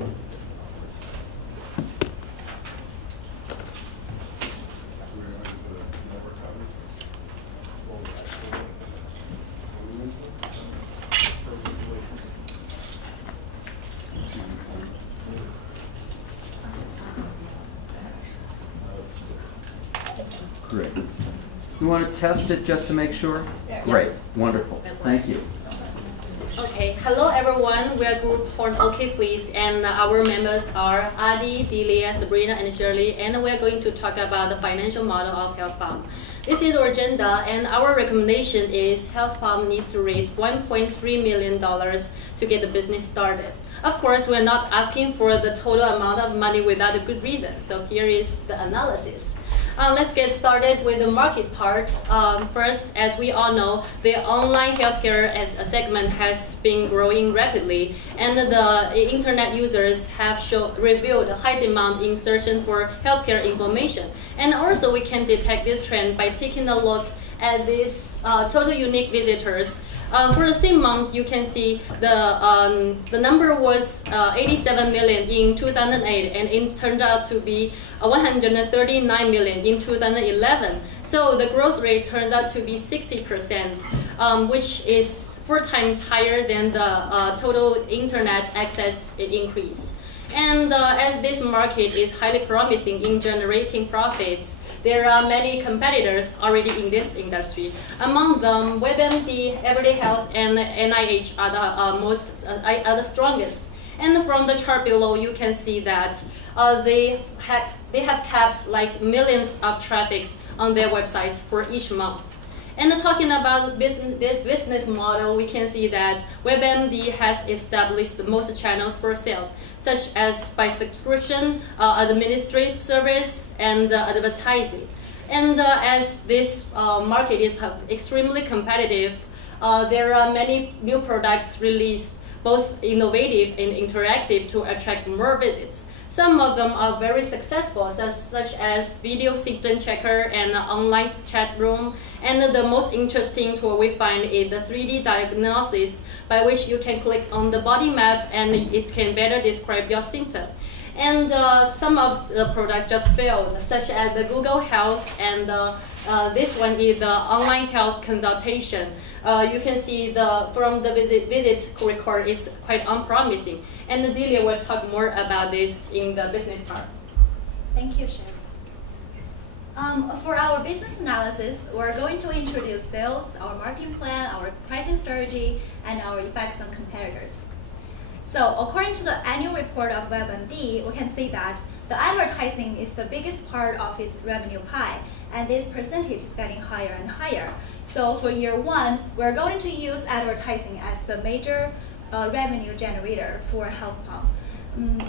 Great. You want to test it just to make sure? Yeah. Great. Wonderful. Thank you. Okay. Hello, everyone. We are group called OK Please, and our members are Adi, Delia, Sabrina, and Shirley, and we are going to talk about the financial model of HealthPalm. This is our agenda, and our recommendation is HealthPalm needs to raise $1.3 million to get the business started. Of course, we're not asking for the total amount of money without a good reason, so here is the analysis. Let's get started with the market part. First, as we all know, the online healthcare as a segment has been growing rapidly, and the internet users have revealed a high demand in searching for healthcare information. And also, we can detect this trend by taking a look at these total unique visitors. For the same month, you can see the number was 87 million in 2008, and it turned out to be 139 million in 2011. So the growth rate turns out to be 60%, which is 4 times higher than the total internet access increase. And as this market is highly promising in generating profits, there are many competitors already in this industry. Among them, WebMD, Everyday Health, and NIH are the strongest. And from the chart below, you can see that they have kept like millions of traffics on their websites for each month. And talking about this business model, we can see that WebMD has established the most channels for sales, such as by subscription, administrative service, and advertising. And as this market is extremely competitive, there are many new products released, both innovative and interactive, to attract more visits. Some of them are very successful, such as video symptom checker and online chat room. And the most interesting tool we find is the 3D diagnosis, by which you can click on the body map and it can better describe your symptom. And some of the products just failed, such as the Google Health, and this one is the online health consultation. You can see from the visit record is quite unpromising. And Delia will talk more about this in the business part. Thank you, Sher. For our business analysis, we're going to introduce sales, our marketing plan, our pricing strategy, and our effects on competitors. So according to the annual report of WebMD, we can see that the advertising is the biggest part of its revenue pie, and this percentage is getting higher and higher. So for year 1, we're going to use advertising as the major revenue generator for HealthPalm.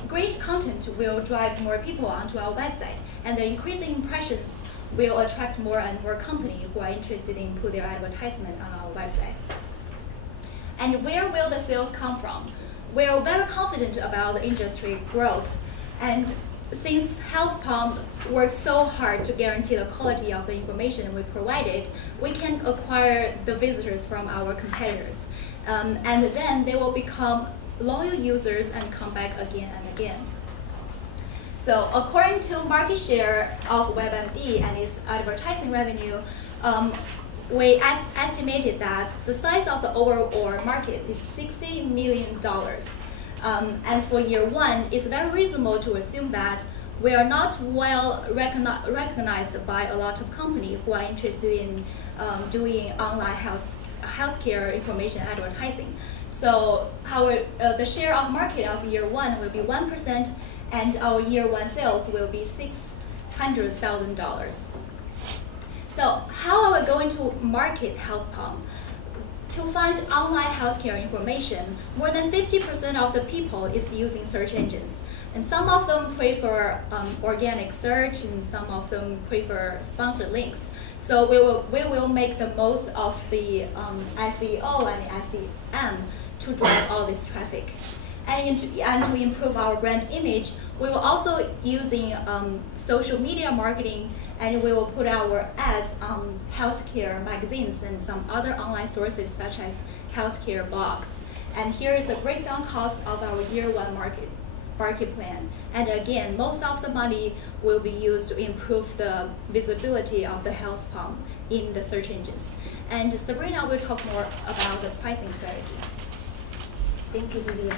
Great content will drive more people onto our website, and the increasing impressions will attract more and more companies who are interested in putting their advertisement on our website. And where will the sales come from? We're very confident about the industry growth, and since HealthPalm works so hard to guarantee the quality of the information we provided, we can acquire the visitors from our competitors. And then they will become loyal users and come back again and again. So according to market share of WebMD and its advertising revenue, we estimated that the size of the overall market is $60 million. And for year 1, it's very reasonable to assume that we are not well recognized by a lot of companies who are interested in doing online healthcare information advertising. So the share of market of year 1 will be 1%, and our year 1 sales will be $600,000. So how are we going to market HealthPalm? To find online healthcare information, more than 50% of the people is using search engines. And some of them prefer organic search, and some of them prefer sponsored links. So we will make the most of the SEO and SEM to drive all this traffic. And to improve our brand image, we will also using social media marketing, and we will put our ads on healthcare magazines and some other online sources such as healthcare blogs. And here is the breakdown cost of our year 1 market. market plan. And again, most of the money will be used to improve the visibility of the health pump in the search engines. And Sabrina will talk more about the pricing strategy. Thank you, Vivian.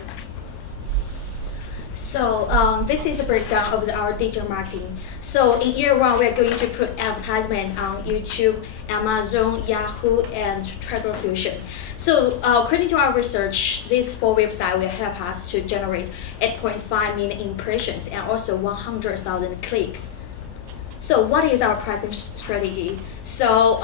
So this is a breakdown of our digital marketing. So in year one, we're going to put advertisement on YouTube, Amazon, Yahoo, and Travel Fusion. So according to our research, these 4 websites will help us to generate 8.5 million impressions and also 100,000 clicks. So what is our pricing strategy? So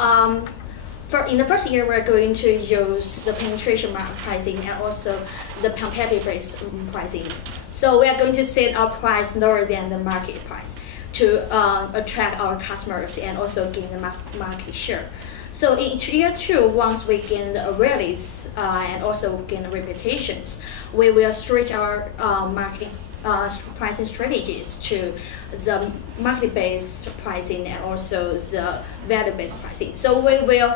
in the first year, we're going to use the penetration pricing and also the competitive-based pricing. So we are going to set our price lower than the market price to attract our customers and also gain the market share. So in year 2, once we gain the awareness and also gain the reputations, we will switch our marketing pricing strategies to the market-based pricing and also the value-based pricing. So we will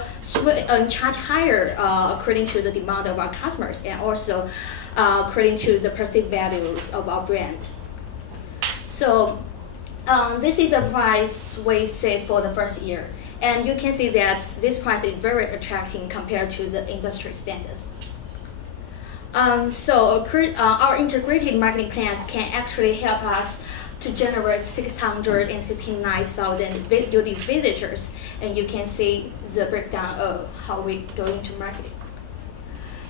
charge higher according to the demand of our customers and also according to the perceived values of our brand. So this is the price we set for the first year. And you can see that this price is very attractive compared to the industry standards. So our integrated marketing plans can actually help us to generate 669,000 unique visitors. And you can see the breakdown of how we go into marketing.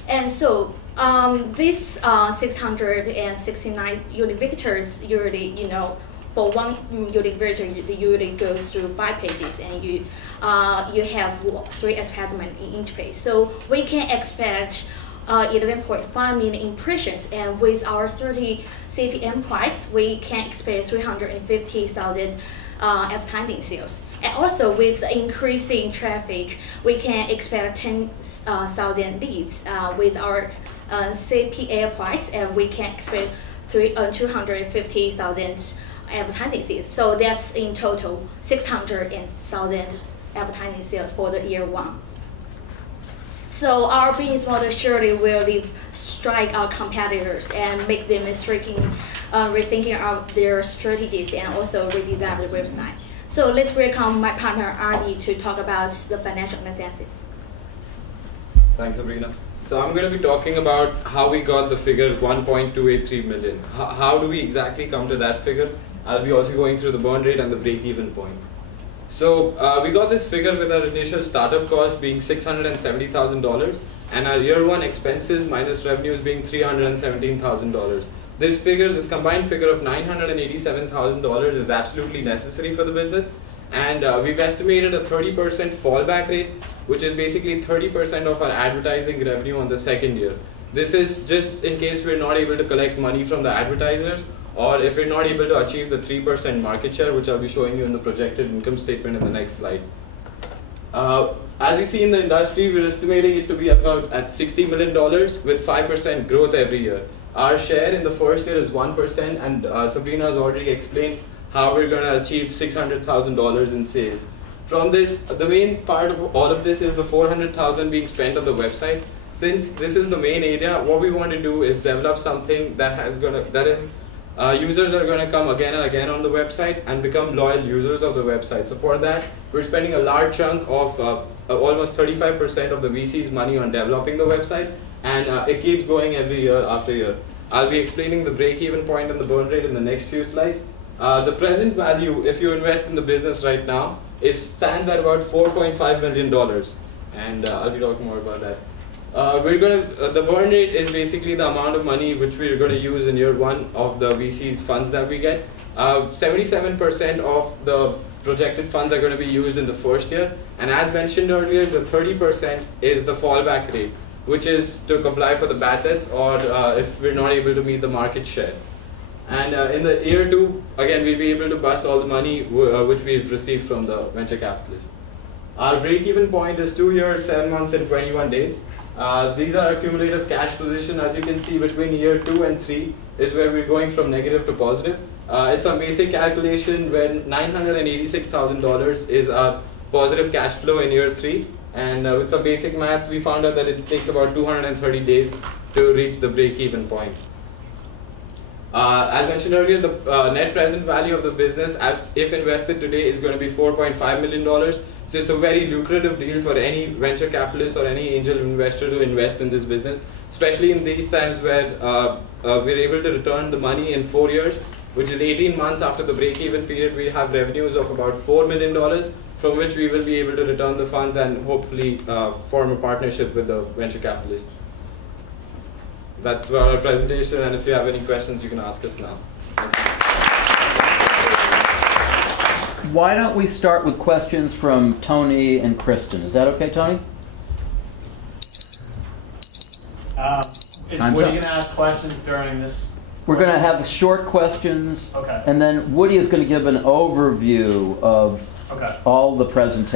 And so these 669 unique visitors usually, for one unique visitor, you usually go through 5 pages, and you have 3 advertisements in each page. So we can expect 11.5 million impressions, and with our 30 CPM price, we can expect 350,000 advertising sales. And also with the increasing traffic, we can expect 10,000 leads with our CPA price, and we can expect 250,000 advertising sales. So that's in total 600,000 advertising sales for the year 1. So our business model surely will strike our competitors and make them rethinking their strategies and also redesign the website. So let's welcome my partner Adi to talk about the financial analysis. Thanks, Sabrina. So I'm going to be talking about how we got the figure 1.283 million. How do we exactly come to that figure? I'll be also going through the burn rate and the break-even point. So we got this figure with our initial startup cost being $670,000 and our year 1 expenses minus revenues being $317,000. This combined figure of $987,000 is absolutely necessary for the business, and we've estimated a 30% fallback rate, which is basically 30% of our advertising revenue on the second year. This is just in case we're not able to collect money from the advertisers, or if we're not able to achieve the 3% market share, which I'll be showing you in the projected income statement in the next slide. As we see in the industry, we're estimating it to be about at $60 million with 5% growth every year. Our share in the first year is 1%, and Sabrina has already explained how we're going to achieve $600,000 in sales. From this, the main part of all of this is the $400,000 being spent on the website. Since this is the main area, what we want to do is develop something users are going to come again and again on the website and become loyal users of the website. So for that, we're spending a large chunk of almost 35% of the VC's money on developing the website, and it keeps going every year after year. I'll be explaining the break-even point and the burn rate in the next few slides. The present value, if you invest in the business right now, stands at about $4.5 million, and I'll be talking more about that. The burn rate is basically the amount of money which we're going to use in year 1 of the VC's funds that we get. 77% of the projected funds are going to be used in the first year, and as mentioned earlier, the 30% is the fallback rate, which is to comply for the bad debts or if we're not able to meet the market share. And in the year 2, again, we'll be able to bust all the money which we've received from the venture capitalists. Our break-even point is 2 years, 7 months, and 21 days. These are our cumulative cash position. As you can see, between year 2 and 3 is where we're going from negative to positive. It's a basic calculation when $986,000 is our positive cash flow in year 3. And with some basic math, we found out that it takes about 230 days to reach the break-even point. As mentioned earlier, the net present value of the business, if invested today, is going to be $4.5 million. So it's a very lucrative deal for any venture capitalist or any angel investor to invest in this business, especially in these times where we're able to return the money in 4 years, which is 18 months after the break-even period. We have revenues of about $4 million, from which we will be able to return the funds and hopefully form a partnership with the venture capitalist. That's our presentation, and if you have any questions, you can ask us now. Why don't we start with questions from Tony and Kristen? Is that okay, Tony? Is Time's Woody up. going to ask questions during this? We're going to have short questions, Okay. and then Woody is going to give an overview of Okay. all the presentations.